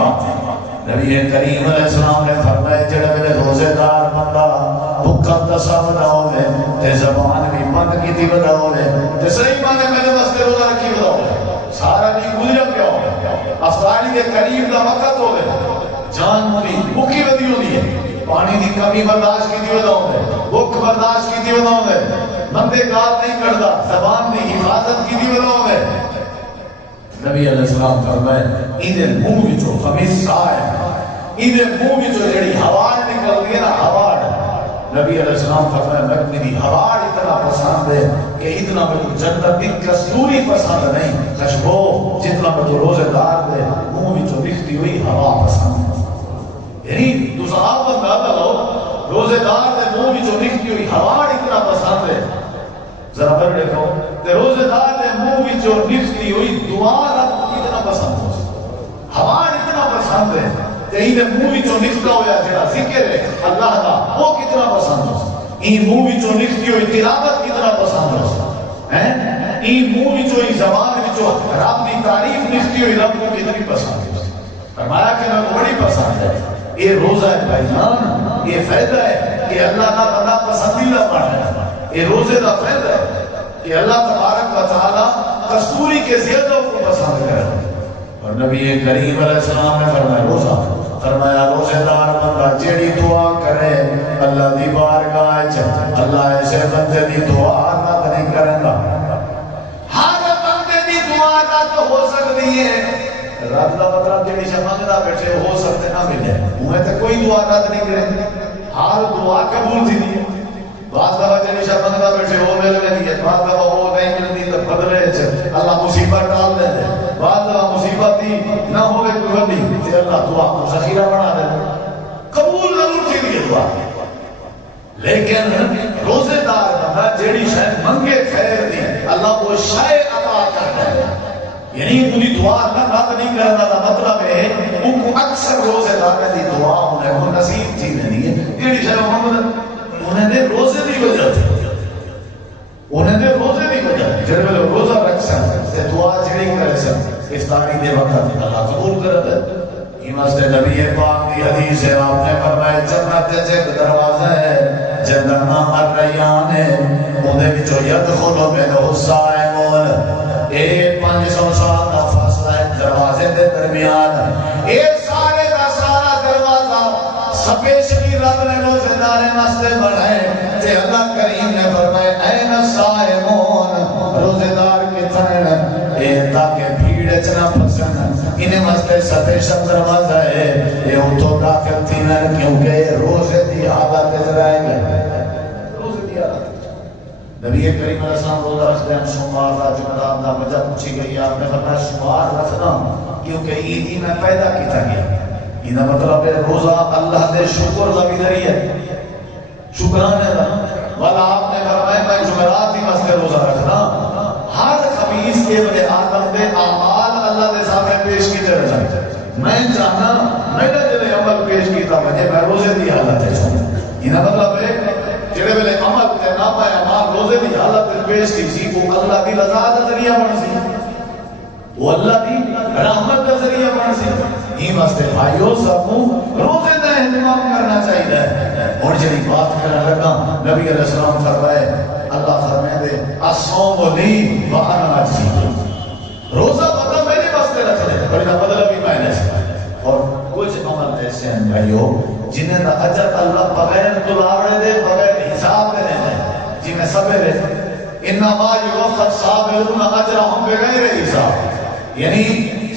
بات ہے۔ نبی کریم علیہ السلام نے فرمایا جڑے میرے روزے دار بندہ بھوکا تسا بدا ہوئے تے زبان بھی بند کیتی بدا ہوئے تے صحیح مانے میرے واسطے روزہ رکھی بدا ہوئے سارا نہیں گزرا پیا ہوئے افطاری کے قریب دا وقت ہوئے جان بھی بھوکی بدی ہوئی ہے پانی دی کمی برداشت کیتی بدا ہوئے بھوک برداشت کیتی بدا ہوئے بندے گال نہیں کردا زبان دی حفاظت کیتی بدا ہوئے نبی علیہ السلام فرمائے ایدے منہ وچوں خمیس سا ہے ایدے منہ وچوں جڑی ہوا نکلتی ہے نا ہوا نبی علیہ السلام فرمائے میں میری ہوا اتنا پسند ہے کہ اتنا مجھے جنت کی کستوری پسند نہیں خوشبو جتنا مجھے روزے دار دے منہ وچوں نکلتی ہوئی ہوا پسند ہے یعنی تو صاحب بندہ لو روزے دار دے منہ وچوں نکلتی ہوئی ہوا اتنا پسند ہے ذرا پر دیکھو تے روزے دار دے منہ وچوں نکلتی ہوئی دعا رب اتنا پسند ہے ہوا اتنا پسند ہے تے ایدے منہ وچوں نکلتا ہویا جڑا ذکر ہے اللہ دا وہ کتنا پسند ہے این منہ وچوں نکلتی ہوئی تلاوت کتنا پسند ہے این منہ وچوں ہی زبان وچوں رب دی تعریف نکلتی ہوئی رب کو کتنی پسند ہے فرمایا کہ میں بڑی پسند ہے یہ روزہ ہے بھائیان یہ فائدہ ہے کہ اللہ کا بندہ پسندیدہ بن ہے یہ روزے کا فائدہ ہے کہ اللہ تبارک و تعالی کستوری کے زیادہ کو پسند کرے اور نبی کریم علیہ السلام نے فرمایا روزہ فرمایا روزے دار بندہ جیڑی دعا کرے اللہ دی بارگاہ وچ اللہ ایسے بندے دی دعا رد نہیں کرے گا ہر بندے دی دعا رد ہو سکتی ہے رد کا مطلب جیڑی شے منگدا بیٹھے ہو سکتے نہ ملے انہیں تے کوئی دعا رد نہیں کرے ہر دعا قبول تھی دی بعض دفعہ جیڑی شے منگدا بیٹھے ہو مل گئی ہے بعض دفعہ وہ نہیں ملتی تو بدلے چ اللہ مصیبت ڈال دے بعض دفعہ مصیبت دی نہ ہوے کوئی بڑی تے اللہ دعا کو ذخیرہ بنا دے قبول ضرور تھی دی دعا لیکن روزے دار بندہ جیڑی شے منگے خیر دی اللہ وہ شے عطا کرتا ہے یعنی انہی دعا اللہ رد نہیں کرنا دا مطلب ہے ان کو اکثر روزے دار دی دعا انہیں کو نصیب تھی نہیں ہے جیڑی شے محمد انہیں نے روزے دی وجہ تھی انہیں نے روزے دی وجہ تھی جب وہ روزہ رکھ سکتے دعا جڑی کرے سکتے افطاری دے وقت اللہ قبول کرتا ہے امام نبی پاک کی حدیث ہے آپ نے فرمایا جنت سے ایک دروازہ ہے جنت نام الریان ہے انہیں وچوں یدخل منہ الصائمون اے 500 سال کا فاصلہ ہے دروازے دے درمیان اے سارے کا سارا دروازہ سپیشلی رب نے روزے دار واسطے بنائے تے اللہ کریم نے فرمایا این الصائمون روزے دار کے تھن اے تاکہ بھیڑ چنا پسند انہیں واسطے سپیشل دروازہ ہے یہ اتو داخل تھی نہ کیونکہ روزے دی حالت رہیں گے روزے دی حالت نبی کریم علیہ السلام روزہ رکھتے ہیں شمار دا جمعرات دا وجہ پوچھی گئی آپ نے فرمایا شمار رکھنا کیونکہ عیدی میں پیدا کیتا گیا یہ مطلب ہے روزہ اللہ دے شکر کا بھی ذریعہ ہے شکرانے دا والا آپ نے فرمایا میں جمعرات ہی واسطے روزہ رکھنا ہر خمیس کے بڑے آدم دے اعمال اللہ دے سامنے پیش کیتے رہے میں چاہنا میرا جلے عمل پیش کیتا مجھے میں روزے دی حالت ہے یہ مطلب ہے جڑے ویلے عمل تے نامہ اعمال روزے دی حالت پیش کی سی وہ اللہ دی رضا دا ذریعہ بن سی وہ اللہ دی رحمت کا ذریعہ بن سی یہ واسطے بھائیو سب کو روزے دا اہتمام کرنا چاہیے اور جڑی بات کرنے لگا نبی علیہ السلام فرمائے اللہ فرمائے دے الصوم لی وانا اجزی روزہ بدل میرے واسطے رکھ لے اور یہ بدل بھی میں نے اور کچھ عمل ایسے ہیں بھائیو جنہیں دا اجر اللہ بغیر دلاوڑے دے بغیر حساب دے دے جی میں صبر ہے انما یوفى الصابرون اجرهم بغیر حساب یعنی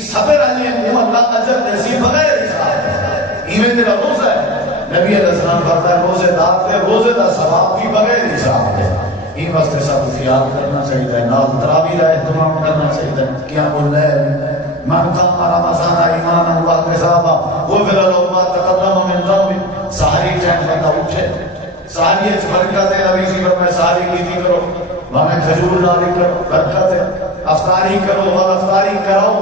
صبر علی وہ اللہ اجر دے بغیر حساب ایویں تیرا روزہ ہے نبی علیہ السلام فرمایا روزے دار کے روزے دا ثواب بھی بغیر حساب ہے ان واسطے سب خیال کرنا چاہیے نال تراویح کا اہتمام کرنا چاہیے قیام اللیل من قام رمضان ایمانا واحتسابا غفر له ما تقدم من ذنبه سحری ٹائم بندہ اٹھے سحری اچ برکت ہے نبی جی فرمایا سحری کی کرو ہمیں کھجور ناری کرو برکت ہے افطاری کرو اور افطاری کرو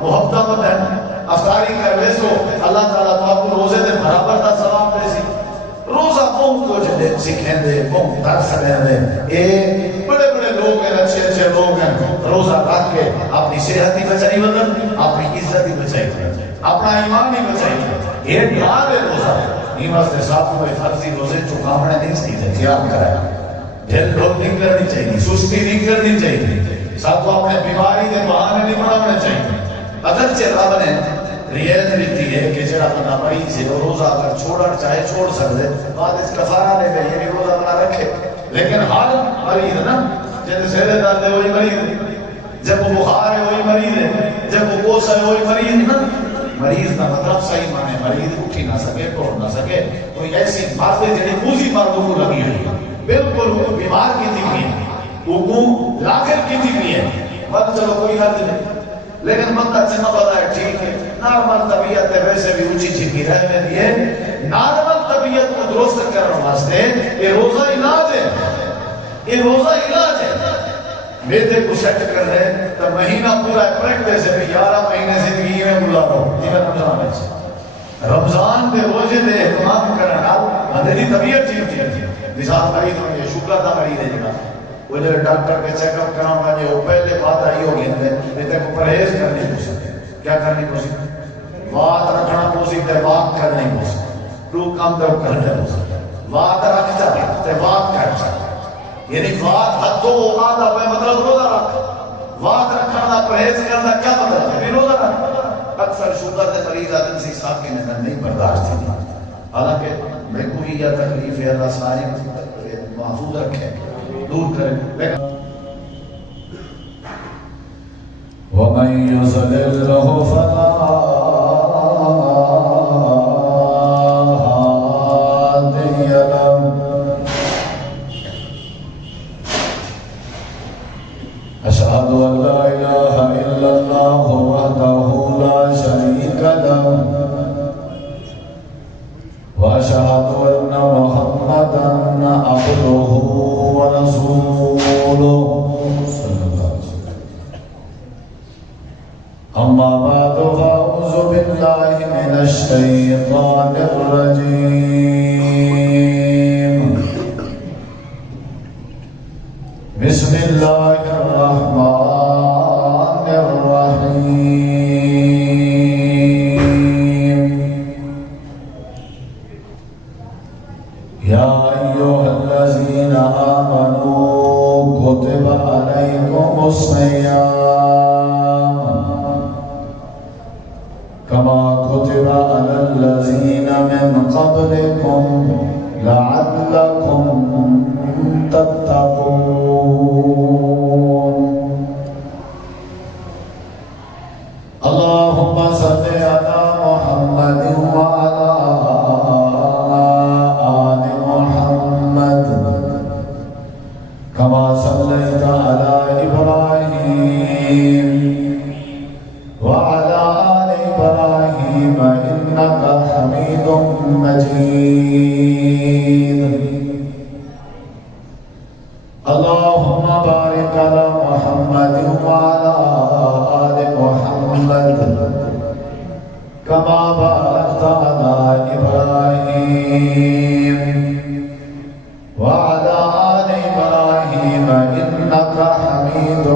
محبت مت ہے افطاری کر ویسو اللہ تعالیٰ تو آپ کو روزے دے برابر دا ثواب دے سی روزہ قوم کو جدے سکھیں دے قوم درس دے دے اے بڑے بڑے لوگ ہیں، اچھے اچھے لوگ ہیں، روزہ رکھ کے اپنی صحت ہی بچائی بدن، اپنی عزت ہی بچائی بدن، اپنا ایمان ہی بچائی بدن. یہ ڈھار ہے روزہ. یہ واسطے صاحب کوئی فرضی روزے چکاونے نہیں سکتے، خیال کرائے. دل ڈھول نہیں کرنی چاہیے، سستی نہیں کرنی چاہیے. سب کو اپنے بیماری کے بہانے نہیں بنانے چاہیے. اگرچہ رب نے رعایت دیتی ہے کہ جڑا بندہ مریض ہے وہ روزہ اگر چھوڑنا چاہے چھوڑ سکتے، بعد اس کفارہ لے گئے یہ روزہ بنا رکھے. لیکن ہر مریض نا، جب سر درد ہے وہی مریض ہے، جب وہ بخار ہے وہی مریض ہے، جب وہ کوسا ہے وہی مریض ہے نا. مریض کا مطلب صحیح مانے مریض اٹھ ہی نہ سکے، توڑ نہ سکے. کوئی ایسی بات ہے جڑی پوری مردوں کو لگی ہوئی ہے، بالکل وہ بیمار کی تھی بھی ہے، وہ لاغر کی تھی بھی ہے، بس چلو کوئی حد نہیں. لیکن بندہ چنہ پتا ہے ٹھیک ہے، نارمل طبیعت ہے، ویسے بھی اونچی چھپی رہنے دیے. نارمل طبیعت کو درست کرنے واسطے یہ روزہ علاج ہے، یہ روزہ علاج ہے. میدے کو سیٹ کر رہے تو مہینہ پورا پریکٹس ہے، 11 مہینے زندگی میں بلا رہو. یہ رمضان ہے، رمضان کے روزے دے اہتمام کرنا بندے کی طبیعت ٹھیک ہے. مثال مریض ہوئے شوگر کا مریض ہے جڑا، وہ جو ڈاکٹر کے چیک اپ کرانا ہے وہ پہلے بات آئی ہو گئی ہے کہ پرہیز کرنی پوسی. کیا کرنی پوسی؟ وات رکھنا پوسی تے واک کرنی پوسی. تو کام تو کرنے پوسی، وات رکھ چاہے تے واک کر چاہے. یعنی وات حد تو آدھا ہوئے مطلب روزہ رکھ. وات رکھنا پرہیز کرنا کیا مطلب ہے؟ روزہ رکھ. اکثر شوگر کے مریض آدم سی صاحب کے نظر نہیں برداشت تھی، حالانکہ میں کوئی یا تکلیف ہے اللہ ساری محفوظ رکھے دور کرے. وَمَن يُضْلِلْهُ فَلَا هَادِيَ لَهُ. أَشْهَدُ أَن لَّا إِلَٰهَ إِلَّا اللَّهُ وَحْدَهُ لَا شَرِيكَ لَهُ وَأَشْهَدُ أَنَّ مُحَمَّدًا عَبْدُهُ وَرَسُولُهُ. أما بعد فأعوذ بالله من الشيطان الرجيم. بسم الله الرحمن الرحيم. يا أيها الذين آمنوا كتب عليكم الصيام كما كتب على الذين من قبلكم لعلكم تتقون. اللهم صل على محمد وعلى آل محمد كما صليت على إبراهيم وعلى آل إبراهيم إنك حميد مجيد. اللهم بارك على محمد وعلى آل محمد كما باركت على إبراهيم وعلى آل إبراهيم إنك حميد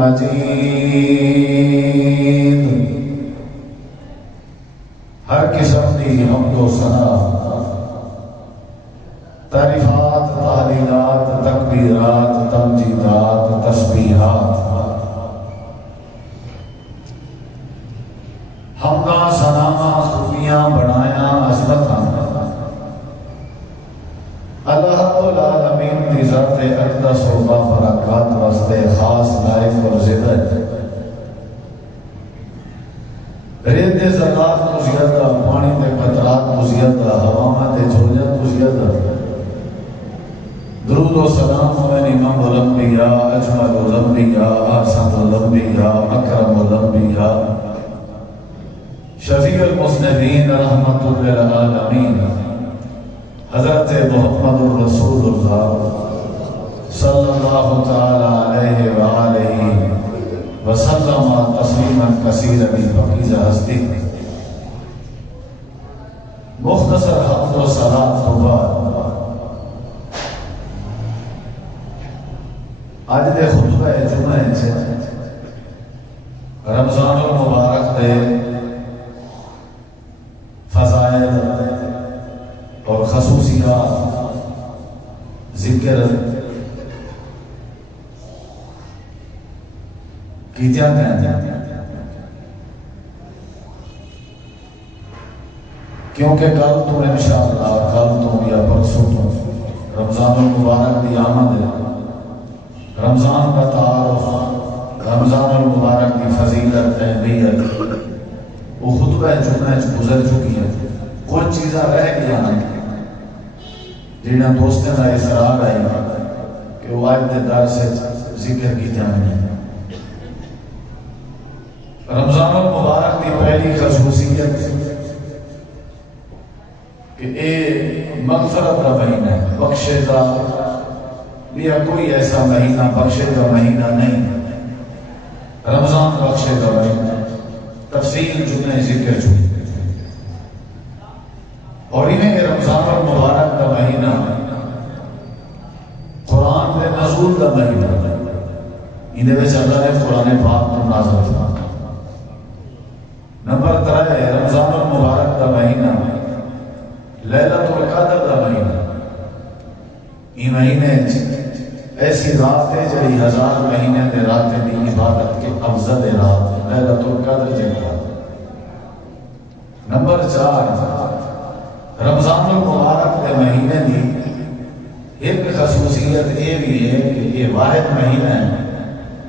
مجيد. ہر قسم کی حمد و ثنا، تعریفات، تحلیلات، تکبیرات، تمجیدات، تسبیحات، حمدہ ثنا، خوبیاں، بڑایاں، عظمتاں اللہ رب العالمین کی ذات اقدس و برکات واسطے خاص لائق اور زندہ ہے. ریت دے ذرات تو زیادہ، پانی دے قطرات تو زیادہ، ہواواں دے جھولیاں تو زیادہ. درود و سلام ہوئے امام الانبیاء، اجمل الانبیاء، احسن الانبیاء، اکرم الانبیاء، شفیع المذنبین، رحمت للعالمین، حضرت محمد الرسول اللہ صلی اللہ تعالی علیہ وآلہ وسلم تسلیما کثیرا بپاکیزہ ہستی. مختصر حمد و صلاۃ تو بعد اج دے خصوصیات ذکر کی جاتے ہیں، کیونکہ کل تو انشاءاللہ کل تو یا پرسوں تو رمضان المبارک کی آمد ہے، رمضان کا تعارف، رمضان المبارک کی فضیلت اہمیت وہ خطبہ جمعہ گزر چکی ہے، کچھ چیزاں رہ گیا جنہیں دوستوں کا اصرار آئی کہ وہ آج کے در سے ذکر کی جائیں۔ رمضان المبارک کی پہلی خصوصیت کہ اے مغفرت کا مہینہ ہے، بخشے کا یا کوئی ایسا مہینہ بخشے کا مہینہ نہیں، رمضان بخشے کا مہینہ، تفصیل جملے ذکر چکی اور انہیں رمضان المبارک کا مہینہ قرآن کے نزول کا مہینہ، انہیں میں اللہ نے قرآن پاک کو نازل فرمایا۔ نمبر 3 ہے رمضان المبارک کا مہینہ لیلۃ القدر کا مہینہ، یہ مہینے ایسی رات ہے جڑی 1000 مہینے دے راتیں دی عبادت کے افضل رات لیلۃ القدر جڑی رات۔ نمبر 4 رمضان المبارک کے مہینے دی ایک خصوصیت یہ بھی ہے کہ یہ واحد مہینہ ہے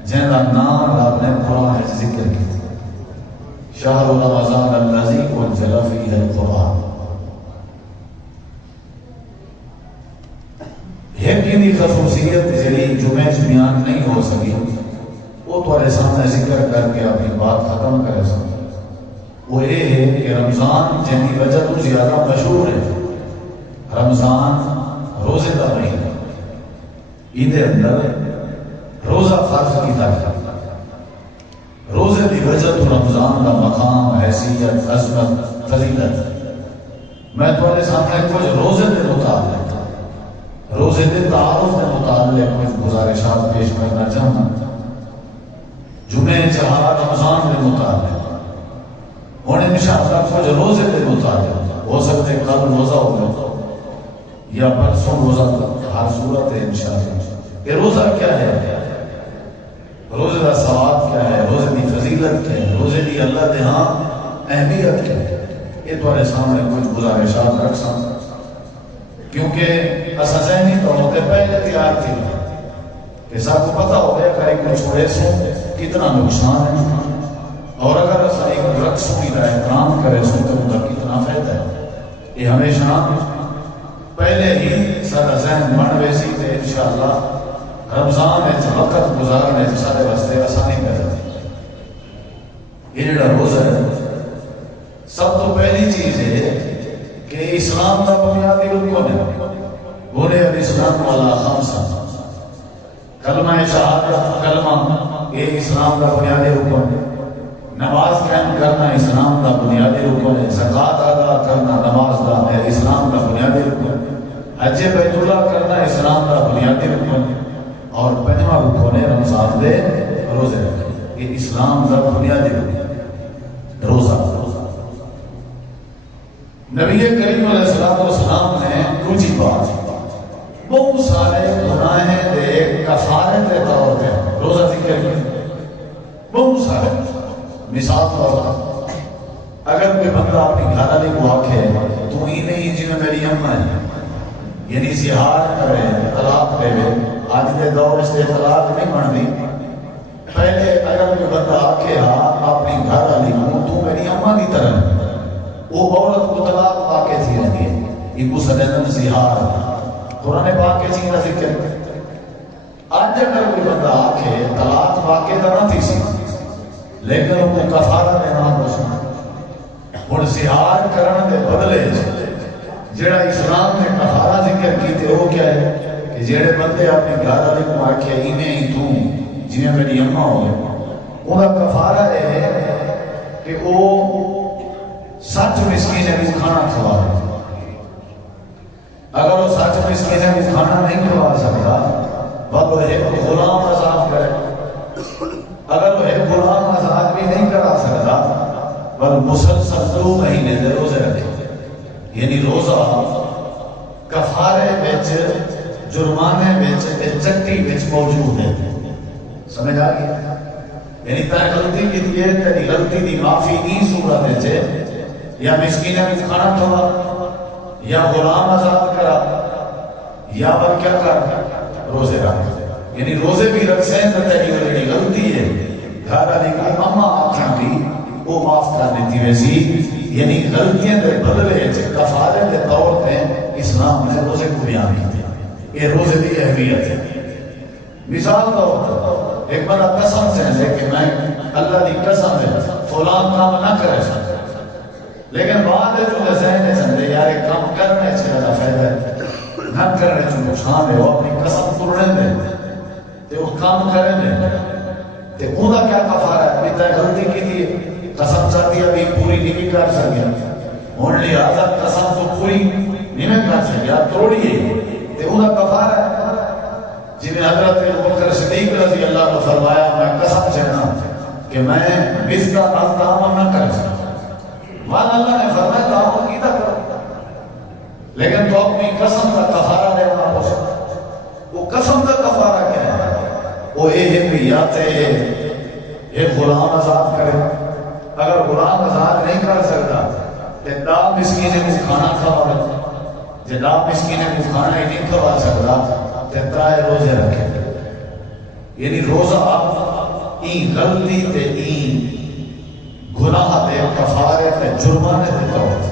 جن کا نام رب نے قرآن ذکر کیا، شہر رمضان الذی انزل فیہ القرآن۔ ایک کی خصوصیت جڑی جمعہ بیان نہیں ہو سکی وہ تمہارے سامنے ذکر کر کے اپنی بات ختم کرے سکتے، وہ یہ ہے کہ رمضان جن کی وجہ تو زیادہ مشہور ہے، رمضان روزے کا مہینہ، یہ اندر روزہ فرض کیتا گیا، روزے کی وجہ تو رمضان کا مقام، حیثیت، عظمت، فضیلت۔ میں تمہارے سامنے کچھ روزے کے متعلق، روزے کے تعارف کے متعلق کچھ گزارشات پیش کرنا چاہوں، جمعہ چہار رمضان کے متعلق، اور انشاءاللہ کچھ روزے کے متعلق، ہو سکتے کل روزہ ہوگا یا پرسوں روزہ، ہر صورت ہے انشاءاللہ۔ یہ روزہ کیا ہے، روزے کا ثواب کیا ہے، روزے کی فضیلت کیا ہے، روزے کی اللہ کے ہاں اہمیت کیا ہے، یہ تمہارے سامنے کچھ گزارشات رکھ سکتا، کیونکہ اسا ذہنی طور پہ پہلے تیار تھی کہ سب کو پتہ ہو گیا کہ کچھ چھوڑے سو کتنا نقصان ہے، اور اگر اسا ایک رقصوں کی احترام کرے سو تو ان کا کتنا فائدہ ہے، یہ ہمیشہ پہلے ہی سارا ذہن بن ویسی تے انشاءاللہ رمضان ہے وقت گزارنے سارے واسطے آسانی پیدا ہے۔ یہ جڑا روزہ ہے سب تو پہلی چیز ہے کہ اسلام کا بنیادی رکن ہے، بنے الاسلام والا خمسہ، کلمہ شہادت، کلمہ یہ اسلام کا بنیادی رکن ہے، نماز قائم کرنا اسلام کا بنیادی رکن ہے، زکوٰۃ ادا کرنا نماز کا ہے اسلام کا بنیادی رکن ہے، حج بیت اللہ کرنا اسلام کا بنیادی رکن ہے، اور پنجواں رکن ہے رمضان دے روزے رکھنا، یہ اسلام کا بنیادی رکن ہے روزہ۔ نبی کریم علیہ السلام نے دوسری بات بہت سارے گناہیں دے کفارے کے طور پہ روزہ ذکر کیا، بہت سارے، مثال طور پر اگر کوئی بندہ اپنی گھر والی کو آکھے تو ہی نہیں جی میں میری اماں ہے، یعنی زہار کرے، طلاق دے، آج کے دور سے طلاق نہیں بنتی، پہلے اگر کوئی بندہ آکھے اپنی گھر والی کو تو میری اماں کی طرح، وہ عورت کو طلاق واقع تھی رہتی ہے، یہ کو سجدن زہار قرآن پاک کے چیزیں ذکر۔ آج اگر کوئی بندہ آکھے طلاق واقع تو نہ تھی سی لیکن وہ کفارہ دینا پسند، اور زہار کرنے کے بدلے جڑا اسلام نے کفارہ ذکر کی تھے وہ کیا ہے کہ جڑے بندے اپنی گھر والے کو آکھے ایویں ہی تو جی میری اماں ہو گیا، ان کا کفارہ ہے کہ وہ 60 مسکین کو کھانا کھوا دے، اگر وہ 60 مسکین کو کھانا نہیں کھوا سکتا وہ ایک غلام آزاد کرے، اگر وہ ایک غلام آزاد بھی نہیں کرا سکتا وہ مسلسل 2 مہینے دے روزے رکھے، یعنی روزہ کفارے وچ جرمانے وچ تے چٹی وچ موجود ہے. سمجھ آ گئی؟ یعنی تائیں غلطی کی دیئے تیری غلطی دی معافی این صورت ہے یا مسکینہ کو کھانا کھوا یا غلام آزاد کرا یا بر کیا کر روزے رکھ. یعنی روزے بھی رکھ سین تو تیری والی غلطی ہے گھر والی کو اما آکھاں دی وہ معاف کر دیتی ویسی. یعنی غلطیاں دے بدلے کفارے دے طور پہ اسلام نے روزے کو بیان کی. یہ روزے دی اہمیت ہے. مثال طور ایک بندہ قسم سے ہے کہ میں اللہ دی قسم ہے فلان کام نہ کرے سکتا لیکن بعد جو ذہن سمجھے یار ایک کام کرنے سے زیادہ فائدہ ہے نہ کرنے سے نقصان ہے. وہ اپنی قسم توڑنے دے تے وہ کام کریں دے تے اوندا کیا کفارہ ہے. اپنی تے غلطی کی تھی قسم چاہتی ابھی پوری نہیں کر سکیا ہوں لہٰذا قسم تو پوری نہیں کر سکیا توڑیے تے اوندا کفارہ ہے. جنہیں حضرت ابوبکر صدیق رضی اللہ عنہ فرمایا میں قسم چڑھنا کہ میں اس کا تعاون نہ کر سکتا. وہاں اللہ نے فرمایا تعاون کیتا کرو لیکن تو اپنی قسم کا کفارہ لینا ہو سکتا. وہ قسم کا کفارہ کیا ہے؟ وہ یہ بھی یاتے ایک غلام آزاد کرے. اگر غلام آزاد نہیں کر سکتا تو دا مسکینے کو کھانا کھوا جے دا مسکینے کو کھانا ہی نہیں کھوا سکتا ترائے روزے رکھے. یعنی روزہ این غلطی تے این گناہ تے کفارے تے جرمانے تے طور.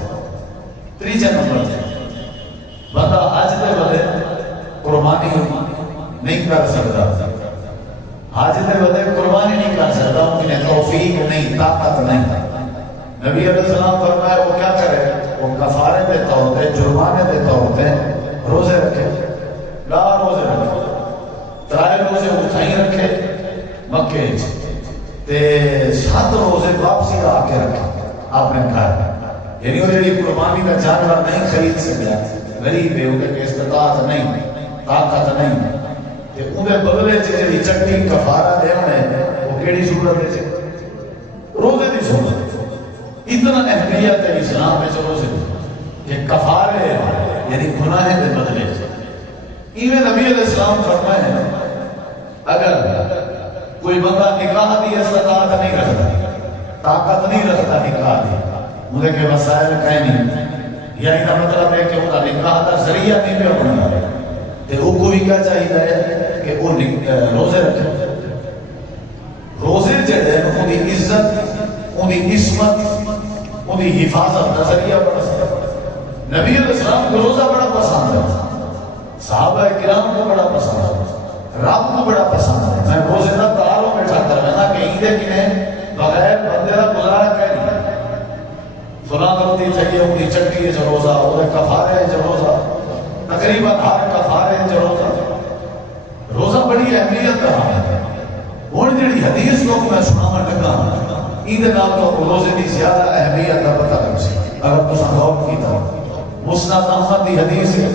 تیجا نمبر تے بندہ حج دے بدے قربانی نہیں کر سکتا. حج دے بدے قربانی نہیں کر سکتا ان کی توفیق نہیں طاقت نہیں. نبی علیہ السلام فرمایا وہ کیا کرے وہ کفارے تے طور تے جرمانے تے طور تے روزے رکھے. لا روزے رکھے ترائے روزے اٹھائی رکھے مکے تے 7 روزے واپسی آ کے رکھے اپنے گھر. یعنی وہ جڑی قربانی کا جانور نہیں خرید سکیا غریب ہے انہیں استطاعت نہیں طاقت نہیں تے انہیں بدلے جڑی چٹی کفارہ دینا ہے وہ کیڑی صورت ہے روزے دی صورت. اتنا اہمیت ہے اسلام میں روزے کہ کفارے یعنی گناہ دے بدلے. ایویں نبی علیہ السلام فرمائے اگر کوئی بندہ نکاح دی استطاعت نہیں رکھتا طاقت نہیں رکھتا نکاح دی مجھے کہ وسائل کہیں نہیں یعنی کا مطلب ہے کہ وہ نکاح کا ذریعہ نہیں پہ بننا تو وہ کوئی کیا چاہیے کہ وہ روزے رکھے. روزے جڑے ان کی عزت ان کی عصمت ان کی حفاظت کا ذریعہ بڑا سکتا. نبی علیہ السلام کو روزہ بڑا پسند ہے صحابہ کرام کو بڑا پسند ہے رب کو بڑا پسند ہے. میں روزے کا تعارف بیٹھا کر رہا کہ عیدے کی بغیر بندے کا گزارا کہہ نہیں فلاں غلطی چاہیے ان کی چٹی ہے جو روزہ وہ کفارے ہے جو روزہ تقریباً ہر کفارے ہے جو روزہ. روزہ بڑی اہمیت کا ہے. ہوں جی حدیث لوگ میں سنا لگا عید نال تو روزے کی زیادہ اہمیت کا پتہ لگ سکے اگر تم غور کیتا. مسند احمد کی حدیث ہے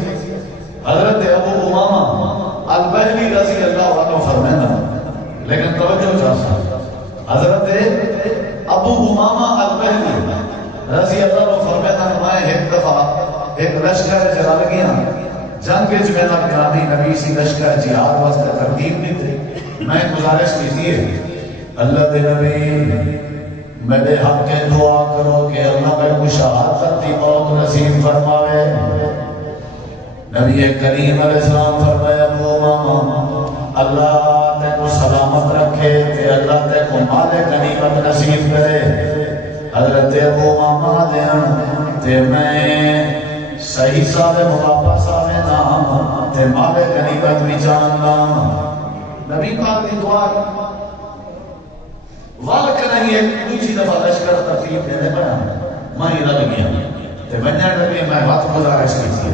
حضرت ابو امامہ البہلی رضی اللہ عنہ فرمانا لیکن توجہ چاہتا حضرت ابو امامہ البہلی رضی اللہ عنہ فرمانا میں ایک دفعہ ایک لشکر چلا گیا جنگ وچ میں نبی نبی سی لشکر جہاد واسطے ترتیب نہیں تھی. میں گزارش کیجیے اللہ دے نبی میرے حق کے دعا کرو کہ اللہ میں کو شہادت کی موت نصیب فرماوے. نبی کریم علیہ السلام فرمایا ابو امامہ اللہ تے کو سلامت رکھے تے اللہ تے کو مال غنیمت نصیب کرے. حضرت ابو امامہ دین تے میں صحیح سال واپس آوے نا تے مال غنیمت بھی جاننا. نبی پاک کی دعا واقع نہیں ہے دوسری دفعہ لشکر ترتیب دینے بنا میں لگ گیا تے بنیا نبی میں بات گزارش کی تھی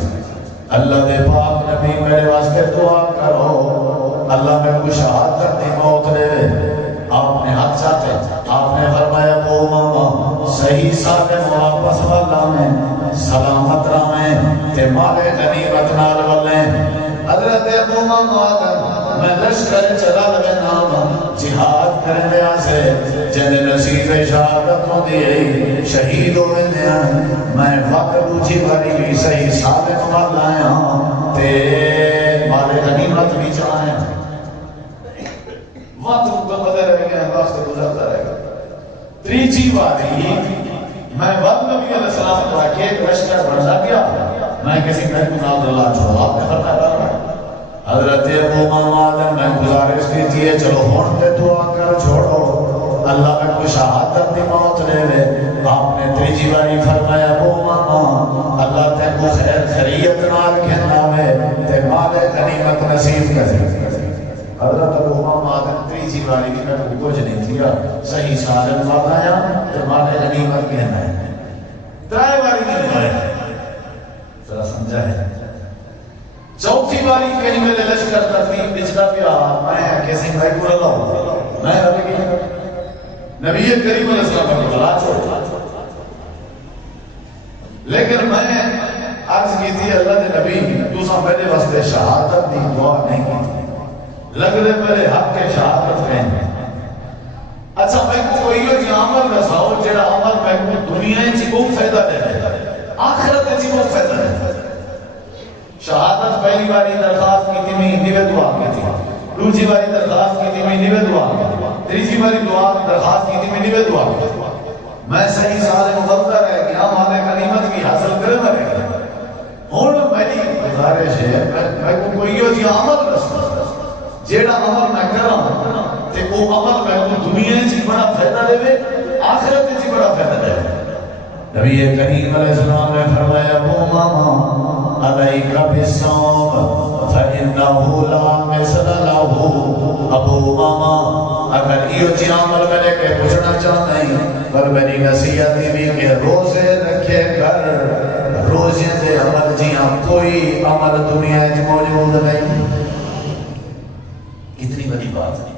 اللہ دے پاک نبی میرے واسطے دعا کرو اللہ میں کو شہادت دی موت دے. آپ نے ہاتھ چاہتے آپ نے فرمایا وہ ماما صحیح سالم واپس والا میں سلامت رہے تے مال غنیمت نال والے. حضرت ابو ماما میں لشکر چلا لگے نام جہاد کرنے آسے جن نصیب شہادت ہوں دیئے شہید ہوئے دیا میں وقت بوچھی بھری بھی صحیح ثابت والا آیا مال غنیمت بھی چاہیں وقت مقدر رہ گیا وقت گزرتا رہے گا تیسری باری میں وقت نبی علیہ السلام کو آکے ایک لشکر بڑھا گیا میں کسی میں کو نام اللہ چھوڑا آپ نے فرمایا حضرت ابو ماما میں گزارش کی تھی چلو ہون تے دعا کر چھوڑو اللہ میں کوئی شہادت دی موت لے لے آپ نے تیسری باری فرمایا ابو ماما اللہ تے کو خیر خیریت نال کہنا ہے تے مال غنیمت نصیب کر حضرت ابو ماما تیسری باری بھی میں کو کچھ نہیں کیا صحیح سالم فرمایا تے مال غنیمت کہنا ہے ترائے باری نہیں ہوئے ذرا سمجھا ہے چوتھی باری کہیں میں لشکر ترتیب بچھڑا پیا میں کیسے بھائی کو لگاؤں میں رہے گی نبی کریم علیہ السلام کو بلا چھوڑ لیکن میں عرض کی تھی اللہ نے نبی تو سا پہلے واسطے شہادت دی دعا نہیں کی تھی لگ رہے پہلے حق کے شہادت کہیں اچھا میں کوئی یہ عمل رساؤ جڑا عمل میں کو دنیا چی کو فائدہ دے آخرت چی کو فائدہ دے شہادت پہلی باری درخواست کی تھی میں نیوے دعا کی تھی دوسری باری درخواست کی تھی میں نیوے دعا کی تھی تیسری باری دعا درخواست کی تھی میں نیوے دعا کی تھی میں صحیح سال مبتدہ رہ گیا مال غنیمت کی حاصل کرے نہ رہ گیا ہون میری گزارش ہے میں کو کوئی یہ عمل رسول جیڑا عمل میں کراں تے وہ عمل میں کو دنیا چ بڑا فائدہ دے آخرت چ بڑا فائدہ دے نبی کریم علیہ السلام نے فرمایا ابو ماما علیک بالصوم فإنه لا مثل له ابو ماما اگر یہ چیز عمل میں لے کے پوچھنا چاہتا نہیں پر میری نصیحت بھی کہ روزے رکھے کر روزے دے عمل جیاں کوئی عمل دنیا میں موجود نہیں کتنی بڑی بات ہے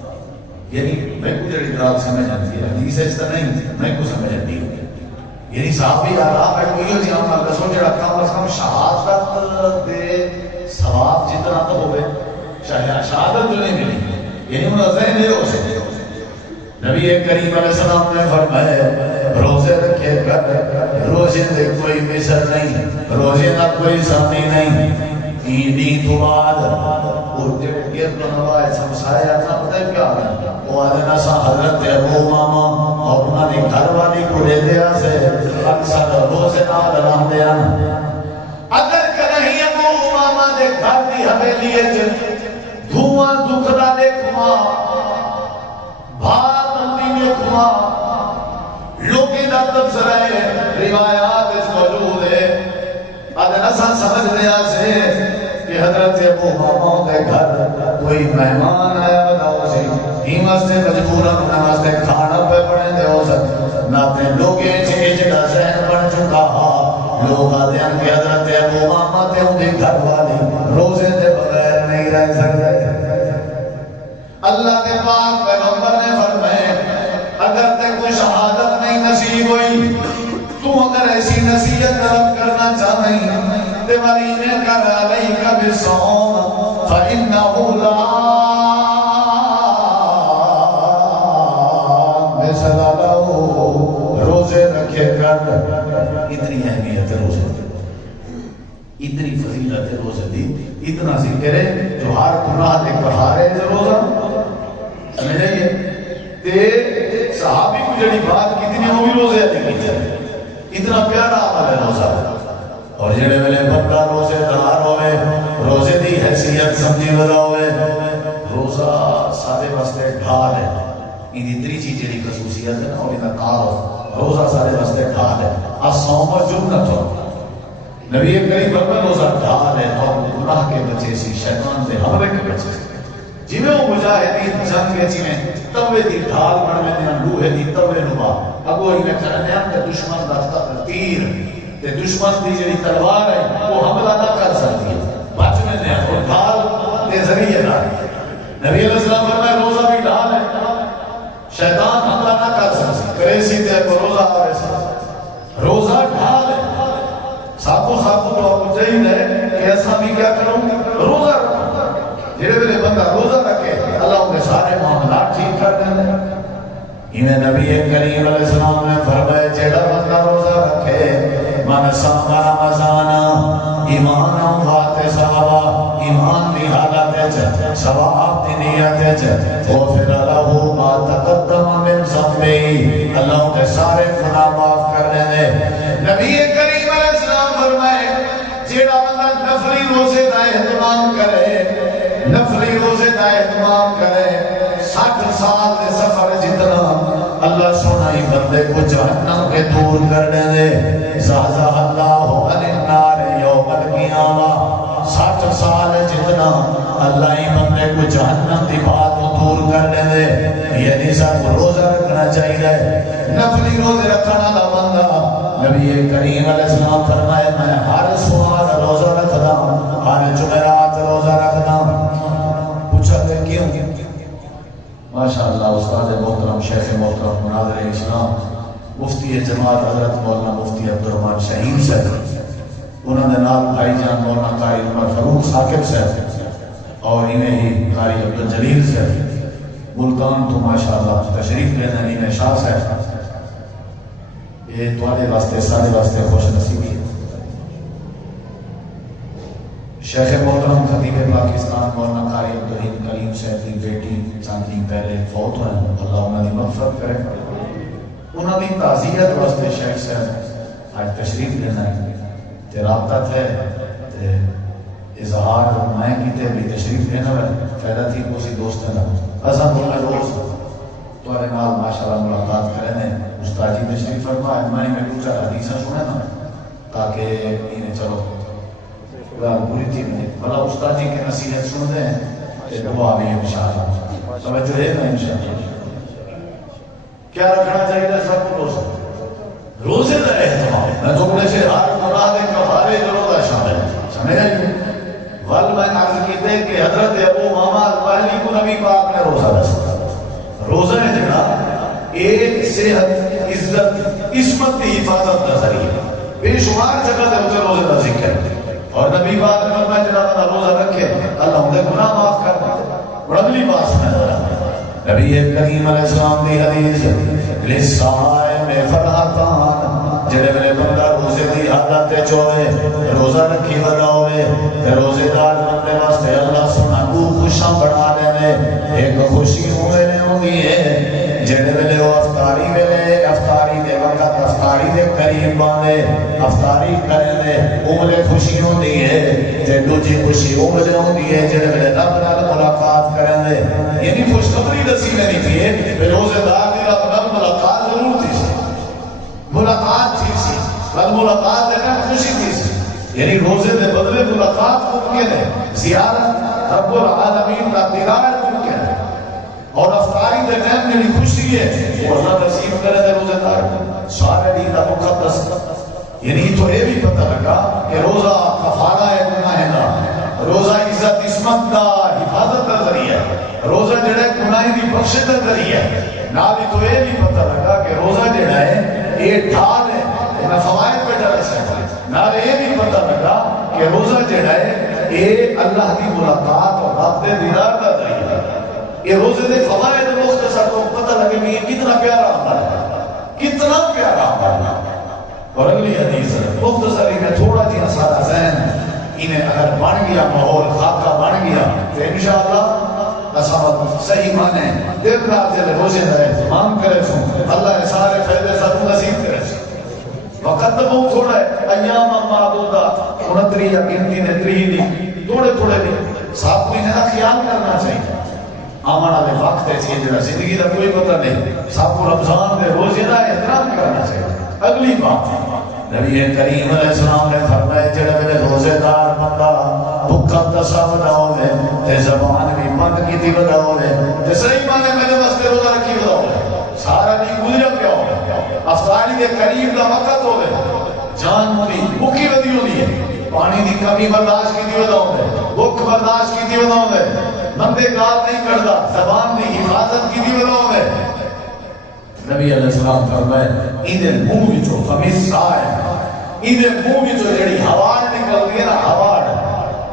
یعنی میں کو جڑی بات سمجھ آتی ہے حدیث اس طرح نہیں میں کو سمجھ آتی ہے یعنی صحابی آرام ہے کوئی ہو جہاں اللہ رسول جڑا کام از کم شہادت دے ثواب جتنا تو ہوئے شہادت جو نہیں ملی یعنی انہوں ذہن نہیں ہو سکتے نبی کریم علیہ السلام نے فرمایا روزے رکھے کر روزے دے کوئی مثل نہیں روزے نہ کوئی ثانی نہیں عیدی تو بعد اور جب گرد نوائے سمسایا تھا پتہ کیا ہے وہ آدھنا سا حضرت ابو ماما اور انہوں نے گھر والی کو لے دیا سے اکثر روزے نال رہ دیا اگر کرہیں ابو ماما دے گھر دی حویلی چ دھواں دکھدا دیکھوا بھار مندی دیکھوا لوگی دا تبصرہ روایات اس موجود ہے ادھنا سا سمجھ لیا سے کہ حضرت ابو ماما دے گھر کوئی مہمان آیا بتاؤ سی ہیمت سے مجبورا نماز دے کھانا پہ پڑھیں دے ہو سکتے ناتے لوگیں چکے جگہ ذہن بڑھ چکا لوگ آتے ہیں کہ حضرت ابو ماما تے ان کے گھر والی روزے دے بغیر نہیں رہ سکتے اللہ کے پاک پیغمبر نے فرمائے اگر تے کوئی شہادت نہیں نصیب ہوئی تو اگر ایسی نصیحت طلب کرنا چاہیں تے والی نے کر علیک بالصوم فإنه لا مثل له روزے رکھے کر اتنی اہمیت ہے روزے اتنی فضیلت ہے روزے دی اتنا ذکر ہے جو ہر گناہ دے کفارے دے روزہ سمجھ رہی ہے تے صحابی کو جڑی بات کتنی وہ بھی روزے دی اتنا پیارا عمل ہے روزہ اور جڑے ویلے بندہ روزے دار ہوئے روزے دی حیثیت سمجھی والا ہوئے روزہ سارے واسطے ڈھال ہے ان تری چیز جڑی خصوصیت ہے اور ان تعارف روزہ سارے واسطے ڈھال ہے الصوم جنت نبی کریم فرمایا روزہ ڈھال ہے اور گناہ کے بچے سی شیطان دے حملے کے بچے سی جویں وہ مجاہدین جنگ وچ میں توے دی ڈھال بن میں لوہے دی توے نما اگو ہی میں کرنے تے دشمن دا تیر تے دشمن دی جڑی تلوار ہے وہ حملہ نہ کر سکتی ہے بچ میں نے اور ڈھال دے ذریعے نہ نبی علیہ السلام فرمایا روزہ بھی ڈھال ہے شیطان حملہ نہ کر سکتی کریسی تے روزہ آوے سی روزہ ڈھال ہے ساتھوں تو آپ کو چاہیے کہ ایسا بھی کیا کروں روزہ رکھوں جڑے ویلے بندہ روزہ رکھے اللہ ان کے سارے معاملات ٹھیک کر دیں انہیں نبی کریم علیہ السلام نے فرمایا جڑا بندہ روزہ رکھے من صام رمضان ایمانا واحتسابا ثواب دی نیت غفر له ما تقدم من ذنبه اللہ کے سارے گناہ معاف کر دے. نبی کریم علیہ السلام فرمائے جیڑا بندہ نفلی روزے دا اہتمام کرے، نفلی روزے دا اہتمام کرے، 60 سال دے سفر جتنا اللہ سنائی بندے کو جہنم کے دور کر دے. زازہ اللہ عن النار یوم القیامہ 60 سال جتنا اللہ ہی بندے کو جہنم دی بات دور کر دے. یعنی سب روزہ رکھنا چاہیے. نفلی روزے رکھنا والا بندہ نبی کریم علیہ السلام فرمائے میں ہر سوال روزہ رکھتا ہوں، ہر جمعرات روزہ رکھتا ہوں. پوچھا کہ کیوں؟ ماشاءاللہ استاد محترم شیخ محترم مناظر اسلام مفتی جماعت حضرت مولانا مفتی عبدالرحمن شہید صاحب، انہوں نے نام بھائی جان مولانا قاری عمر فاروق ثاقب صاحب اور انہیں ہی قاری عبدالجلیل صاحب ملتان تو ماشاءاللہ تشریف لینا انہیں شاہ صاحب. یہ تمہارے واسطے سارے واسطے خوش نصیبی ہے. شیخ محترم خطیب پاکستان مولانا قاری عبدالرحیم کلیم صاحب کی بیٹی چند دن پہلے فوت ہوئے، اللہ انہوں نے مغفرت کرے. انہوں نے تعزیت واسطے شیخ صاحب آج تشریف لینا ہے تے رابطہ تھے تے اظہار میں کیتے بھی تشریف لینا ہے فائدہ تھی کوئی دوست ہے اصلا بولنا روز تمہارے نال ماشاءاللہ ملاقات کرنے. استاد جی تشریف فرمائے میں نے کچھ حدیثاں سنے نا تاکہ انہیں چلو پوری تھی بھلا استاد جی کے نصیحت سن دیں کہ دعا بھی انشاءاللہ توجہ ہے نا انشاءاللہ. کیا رکھنا چاہیے سب کو روزے کا اہتمام. میں تمہیں سے ہر گناہ دے کفارے جو روزہ شامل ہے سمجھا جی. ول میں عرض کیتے کہ حضرت ابو ماما الباہلی کو نبی پاک نے روزہ دستا. روزہ ہے جڑا ایک صحت عزت عصمت کی حفاظت کا ذریعہ بے شمار جگہ تے اسے روزے کا ذکر ہے. اور نبی پاک نے فرمایا جڑا بندہ روزہ رکھے اللہ ان کے گناہ معاف کر دے. اور اگلی بات سنا نبی کریم علیہ السلام کی حدیث للصائم فرحتان جڑے ویلے بندہ روزے دی حالت وچ ہوئے روزہ رکھی ودا ہوئے تے روزے دار بندے واسطے اللہ سنا کو خوشاں بنا دے. ایک خوشی ہوئے نے ہوندی ہے جڑے ویلے وہ افطاری ویلے افطاری دے وقت افطاری دے قریب باندے افطاری کرے دے اولے خوشی ہوندی ہے تے دوجی خوشی اولے ہوندی ہے جڑے ویلے رب نال ملاقات کرے دے. یعنی خوشخبری دسی نہیں تھی کہ روزے دار دی رب نال ملاقات ضرور تھی ملاقات تھی سی پر ملاقات دے کر خوشی تھی سی. یعنی روزے دے بدلے ملاقات ممکن ہے، زیارت رب العالمین کا دیدار ممکن ہے. اور افطاری دے ٹائم میری خوشی ہے وہ اللہ نصیب کرے دے روزے دار کو سارے دین کا مقدس. یعنی تو یہ بھی پتہ لگا کہ روزہ کفارہ ہے گناہ دا، روزہ عزت عصمت دا حفاظت کا ذریعہ ہے، روزہ جڑا ہے گناہ دی بخشش کا ذریعہ ہے. نال تو یہ بھی پتہ لگا کہ روزہ جڑا ہے یہ ڈھال ہے میں فوائد پہ ڈالے سکتا. نال یہ بھی پتہ لگا کہ روزہ جڑا ہے یہ اللہ کی ملاقات اور رب دے دیدار کا ذریعہ ہے. یہ روزے دے فوائد مختصر کو پتہ لگے کہ یہ کتنا پیارا عمل ہے، کتنا پیارا عمل ہے. اور اگلی حدیث مختصر میں تھوڑا جہا سارا ذہن انہیں اگر بن گیا ماحول خاکہ بن گیا تو انشاءاللہ اصحاب صحیح مانے دن رات جلے روزے دا اہتمام کرے سوں اللہ نے سارے فائدے ساتھ نصیب کرے سوں. وقت بہت تھوڑا ہے، ایام معدودہ 29 یا گنتی نے 30 دی تھوڑے تھوڑے دی ساتھ میں انہیں خیال کرنا چاہیے. آمن والے وقت ایسی ہے جنہا زندگی کا کوئی پتہ نہیں، سب کو رمضان دے روزے دا احترام کرنا چاہیے. اگلی بات نبی کریم علیہ السلام نے فرمایا جڑے میرے روزے دار بندہ بھوکا تسا ودا ہوے تے زبان بھی بند کیتی ودا ہوے تے صحیح معنی میرے واسطے روزہ رکھی ودا ہوے سارا دن گزریا پیا ہوے افطاری دے قریب دا وقت ہوے جان مری بھوکی ودی ہوندی ہے پانی دی کمی برداشت کیتی ودا ہوے بھوک برداشت کیتی ودا ہوے بندے گال نہیں کردا زبان دی حفاظت کیتی ودا ہوے. نبی علیہ السلام فرمائے ایدے منہ وچوں فمیس سائے ایدے منہ وچوں جڑی ہوا نکلدی ہے نا ہوا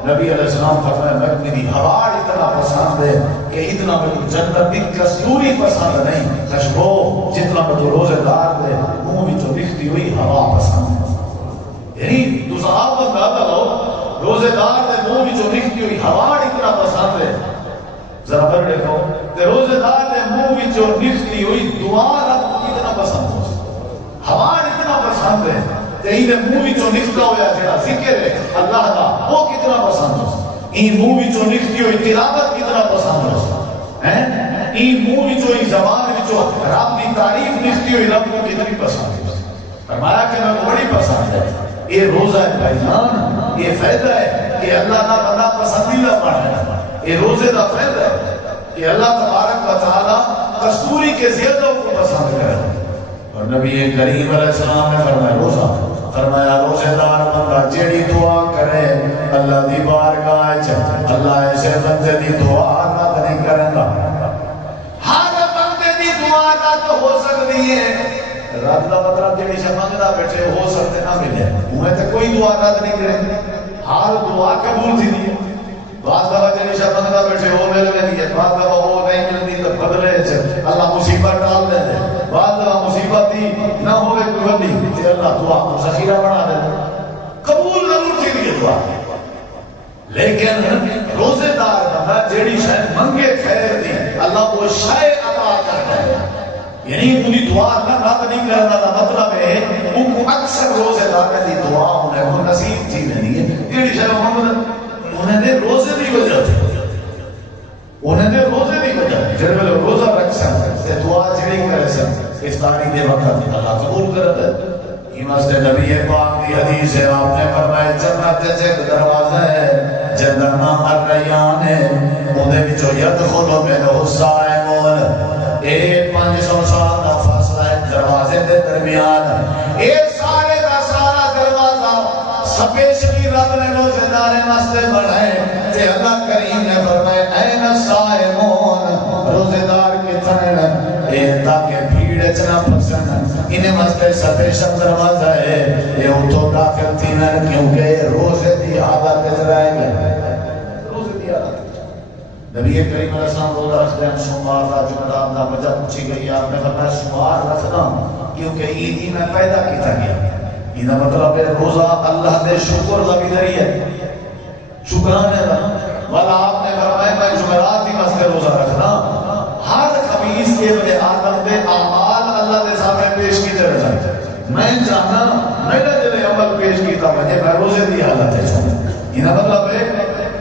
نبی علیہ السلام فرمائے میں میری ہوا اتنا پسند ہے کہ اتنا مجھے جنت کی کستوری پسند نہیں خوشبو جتنا مجھے روزے دار دے منہ وچوں دکھتی ہوئی ہوا پسند ہے. یعنی تو صاحب بندہ لو روزے دار دے منہ جو نکلی ہوئی ہوا اتنا پسند ہے ذرا پر دیکھو تے روزے دار دے منہ جو نکلی ہوئی دعا رب کو کتنا پسند ہو ہوا اتنا پسند ہے تے یہ منہ جو نکلا ہوا جڑا ذکر ہے اللہ کا وہ کتنا پسند ہو این منہ جو نکلی ہوئی تلاوت کتنا پسند ہو این منہ جو زبان جو رب کی تعریف نکلی ہوئی رب کو کتنی پسند ہے فرمایا کہ میں بڑی پسند ہے یہ روزہ ہے بھائیان یہ فائدہ ہے کہ اللہ کا بندہ پسندیدہ بن ہے یہ روزے کا فائدہ ہے کہ اللہ تبارک و تعالی کستوری کے زیادہ کو پسند کرے اور نبی کریم علیہ السلام نے فرمایا روزہ فرمایا روزے دار بندہ جیڑی دعا کرے اللہ دی بارگاہ وچ اللہ ایسے بندے دی دعا رد نہیں کرے گا ہر بندے دی دعا رد ہو سکتی ہے رات کا مطلب جڑی شے منگدا بیٹھے ہو سکتے نہ ملے انہیں تے کوئی دعا رد نہیں کرے ہر دعا قبول تھی دی بعض دفعہ جڑی شے منگدا بیٹھے ہو مل گئی ہے بعض دفعہ وہ نہیں ملتی تو بدلے چ اللہ مصیبت ڈال دے بعض دفعہ مصیبت دی نہ ہوے کوئی ولی تے اللہ دعا کو ذخیرہ بنا دے قبول ضرور تھی دی دعا لیکن روزے دار بندہ جڑی شے منگے خیر دی اللہ وہ شے عطا کرتا ہے یعنی انہی دعا اللہ رد نہیں کرنا دا مطلب ہے ان کو اکثر روزے دار دی دعا انہیں کو نصیب تھی نہیں ہے یہ شاید محمد انہیں دے روزے دی وجہ تھی انہیں دے روزے دی وجہ جڑے میں روزہ رکھ سکتے دعا جڑی کرے سکتے افطاری دے وقت اللہ قبول کرتا ہے یہ مسئلہ نبی پاک دی حدیث ہے آپ نے فرمایا جنت سے ایک دروازہ ہے جنت نام الریان ہے انہیں بھی جو یدخلو من الصائمون اے 500 سال کا فاصلہ ہے دروازے دے درمیان اے سارے کا سارا دروازہ سپیشلی رب نے روزے دار واسطے بنائے تے اللہ کریم نے فرمایا اے صائمون روزے دار کے تھن اے تاکہ بھیڑ چنا پسند انہیں واسطے سپیشل دروازہ ہے یہ اتو داخل تھی نہ کیونکہ روزے دی حالت رہ گئے روزے دی حالت نبی کریم علیہ السلام روزہ رکھتے ہیں شمار کا جمعرات کا وجہ پوچھی گئی آپ نے فرمایا شمار رکھنا کیونکہ عیدی میں پیدا کیتا گیا یہ مطلب ہے روزہ اللہ دے شکر کا بھی ذریعہ ہے شکرانے کا والا آپ نے فرمایا میں جمعرات ہی مسئلے روزہ رکھنا ہر خمیس کے بلے آدم دے اعمال اللہ دے سامنے پیش کی طرح میں جانا میرا جلے عمل پیش کیتا مجھے میں روزے دی حالت ہے یہ مطلب ہے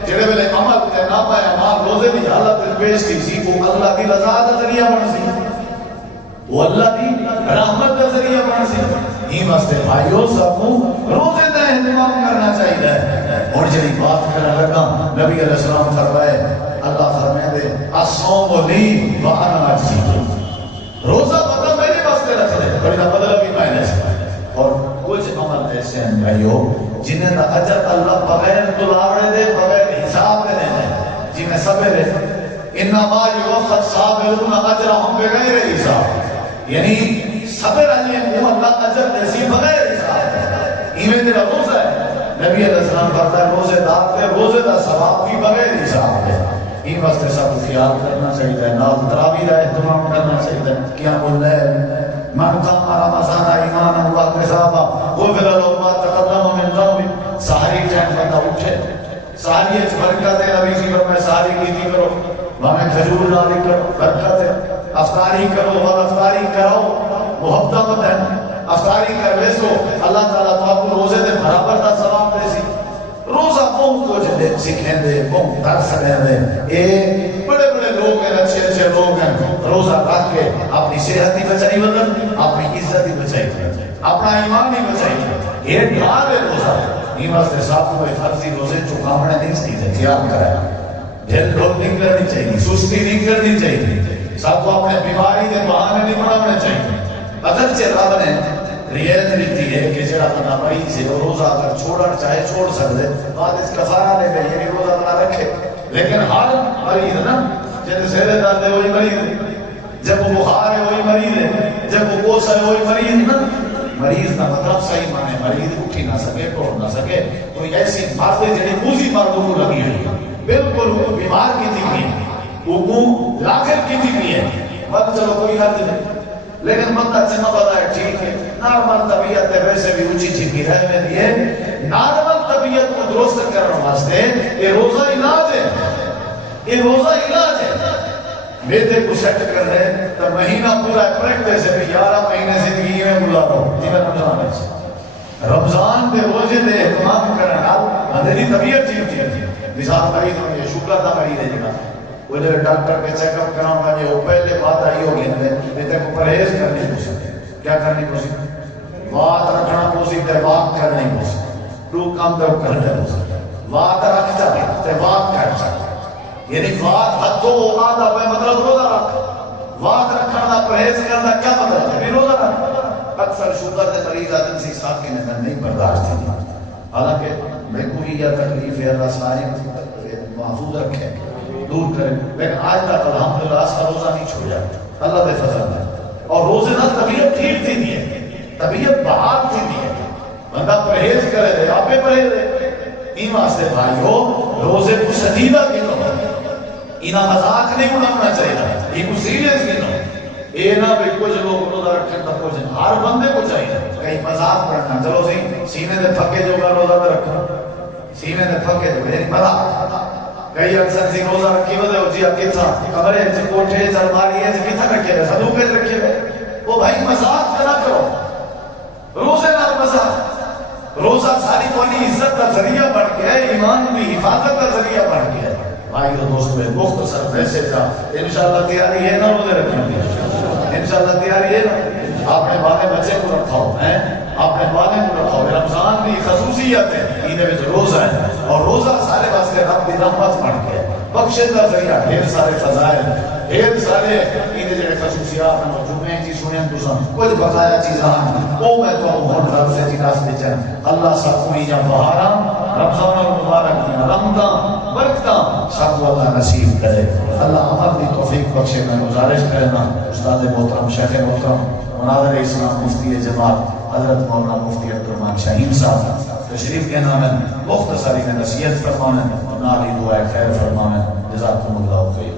جڑے ویلے عمل تے نام اعمال روزے دی حالت پیش کی سی وہ اللہ کی رضا دا ذریعہ بن سی وہ اللہ کی رحمت دا ذریعہ بن سی یہ واسطے بھائیو سب کو روزے دا اہتمام کرنا چاہیے اور جڑی بات کرنے لگا نبی علیہ السلام فرمائے اللہ فرمائے دے الصوم لی وانا اجزی روزہ بدل میرے واسطے رکھ دے اور یہ بدل بھی میں نے اور کچھ عمل ایسے ہیں بھائیو جنہیں دا اجر اللہ بغیر دلاوڑے دے بغیر حساب دے دے جی میں صبر ہے انما یوفت صابرون اجرہم بغیر حساب یعنی صبر علی وہ اللہ اجر نصیب بغیر حساب ایویں تیرا روزہ ہے نبی علیہ السلام فرماتا ہے روزے دار کے روزے دا ثواب بھی بغیر حساب ہے این واسطے سب خیال کرنا چاہیے ناز تراویح کا اہتمام کرنا چاہیے کیا بولنا ہے من قام رمضان ایمانا واحتسابا غفر له ما تقدم من ذنبه سحری ٹائم بندہ اٹھے سحری وچ برکت ہے نبی جی فرمائے سحری کیتی کرو بانے کھجور نال کرو برکت ہے افطاری کرو اور افطاری کراؤ محبت مت ہے افطاری کر ویسو اللہ تعالیٰ تو آپ کو روزے دے برابر دا ثواب دے سی روزہ قوم کو جدے سکھیں دے قوم درس دے دے اے بڑے بڑے لوگ ہیں اچھے اچھے لوگ ہیں روزہ رکھ کے اپنی صحت ہی بچائی بدن اپنی عزت ہی بچائی اپنا ایمان ہی بچائی یہ ڈھال ہے روزہ یہ واسطے صاحب کو فرضی روزے چکامنے نہیں سکتے خیال کرائے دل لوگ نہیں کرنی چاہیے سستی نہیں کرنی چاہیے صاحب کو اپنے بیماری کے بہانے نہیں بڑھانے چاہیے اگرچہ رب نے رعایت دیتی ہے کہ جڑا بندہ مریض ہے وہ روزہ اگر چھوڑنا چاہے چھوڑ سکتے بعد اس کفارہ لے گئے یعنی روزہ بنا رکھے لیکن ہر مریض نا جب سیدے درد ہے وہی مریض ہے جب وہ بخار ہے وہی مریض ہے جب وہ کوس ہے وہی مریض نا مریض کا مطلب صحیح مانے مریض اٹھی نہ سکے ٹوڑ نہ سکے کوئی ایسی مرد جڑی موزی مردوں کو لگی ہوئی بالکل وہ بیمار کی تھی بھی وہ لاغر کی تھی بھی ہے بس چلو کوئی حرج نہیں لیکن بندہ چنہ بدا ہے ٹھیک ہے نارمل طبیعت ہے ویسے بھی اونچی چھکی رہنے دیئے نارمل طبیعت طبیعت کو درست کرنے واسطے یہ روزہ علاج ہے، یہ روزہ علاج ہے۔ میدے کو سیٹ کر ہے تو مہینہ پورا پریکٹس ہے، 11 مہینے زندگی میں گزارو جی میں رمضان ہے، رمضان دے روزے دے اہتمام کرنا اندری طبیعت چیز ہے۔ مثال مریض ہوں گے، شوگر کا مریض ہے جگہ وہ جو ڈاکٹر کے چیک اپ کراؤں گا جو پہلے بات آئی ہوگی بیٹے کو پرہیز کرنی پوسی، کیا کرنی پوسی؟ وات رکھنا پوسی تے واک کرنی پوسی، تو کام تو کرنے پوسی، وات رکھ چاہے تے واک کر چاہے، یعنی وات ہتھو آدھا پہ مطلب روزہ رکھ، وات رکھنا پرہیز کرنا کیا مطلب ہے؟ روزہ رکھ۔ اکثر شوگر کے مریض آدم سی ساتھ کے نظر نہیں برداشت تھی، حالانکہ میں کوئی یہ تکلیف ہے اللہ ساری محفوظ رکھے دور کرے، لیکن آج تک الحمدللہ اس کا روزہ نہیں چھوڑا اللہ دے فضل ہے۔ اور روزے نہ طبیعت ٹھیک تھی نہیں ہے، طبیعت بحال تھی نہیں ہے، بندہ پرہیز کرے دے آپ پہ پرہیز دے۔ این واسطے بھائیو روزے کو سجیدہ گنو، انہاں مذاق نہیں اڑانا چاہیے، یہ کو سیریس گنو۔ یہ نہ بھی کچھ لوگ روزہ رکھیں تو کچھ ہر بندے کو چاہیے کہیں مذاق کرنا، چلو سی سینے دے پھکے جو کا روزہ میں رکھنا، سینے دے پھکے جو یعنی مذاق۔ کئی اکثر سی روزہ رکھی ہوتے ہو جی اب کتنا کمرے سے کوٹھے سرماری ہے کتنا رکھے ہوئے صدوقے رکھے ہوئے، وہ بھائی مذاق نہ کرو، روزے نہ مذاق۔ روزہ ساری کوئی عزت کا ذریعہ بن گیا ہے، ایمان کی حفاظت کا ذریعہ بن گیا ہے۔ بھائی اور دوستو مختصر ویسے تھا، انشاءاللہ تیاری ہے نا روزے رکھنے کی، انشاءاللہ تیاری ہے نا، آپ نے بالے بچے کو رکھا ہو، آپ نے بالے کو رکھا ہو۔ رمضان کی خصوصیت ہے انہیں میں روزہ ہے، اور روزہ سارے واسطے رب کی رحمت بن گیا، بخشش کا ذریعہ، ڈھیر سارے فضائل، ڈھیر سارے انہیں جڑے خصوصیات ہیں جمعے کی سنیں تو سن کچھ بقایا چیزاں وہ میں تو ہوں رب سے جناس بچن اللہ سب کو یا بہارا رمضان المبارک دیا رمضان برکتاں سب کو اللہ نصیب کرے، اللہ عمل کی توفیق بخشے۔ میں گزارش کرنا استاد محترم شیخ محترم مناظر اسلام مفتی جماعت حضرت مولانا مفتی عبدالرحمن شاہین صاحب تشریف کے نام مختصری نصیحت فرمانے، نالی دعائے خیر فرمانے، جزاکم اللہ خیر۔